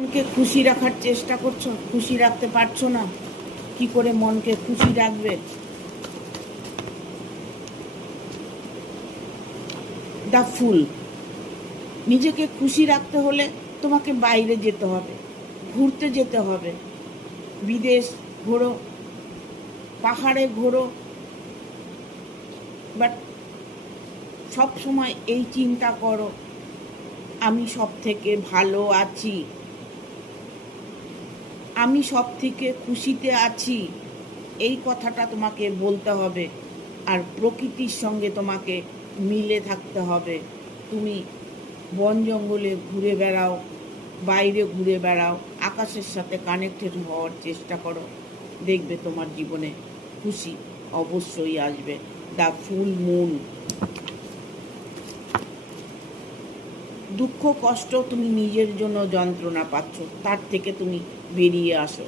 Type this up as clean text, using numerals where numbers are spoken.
মনকে খুশি রাখার চেষ্টা করছো, খুশি রাখতে পারছো না। কি করে মনকে খুশি রাখবে? দ্য ফুল। নিজেকে খুশি রাখতে হলে তোমাকে বাইরে যেতে হবে, ঘুরতে যেতে হবে। বিদেশ ঘোরো, পাহাড়ে ঘোরো, বাট সব সময় এই চিন্তা করো আমি সব থেকে ভালো আছি, আমি সব থেকে খুশিতে আছি। এই কথাটা তোমাকে বলতে হবে। আর প্রকৃতির সঙ্গে তোমাকে মিলে থাকতে হবে। তুমি বন জঙ্গলে ঘুরে বেড়াও, বাইরে ঘুরে বেড়াও, আকাশের সাথে কানেক্টেড হওয়ার চেষ্টা করো, দেখবে তোমার জীবনে খুশি অবশ্যই আসবে। The full moon. দুঃখ কষ্ট তুমি নিজের জন্য যন্ত্রণা পাচ্ছ, তার থেকে তুমি বেরিয়ে আসো।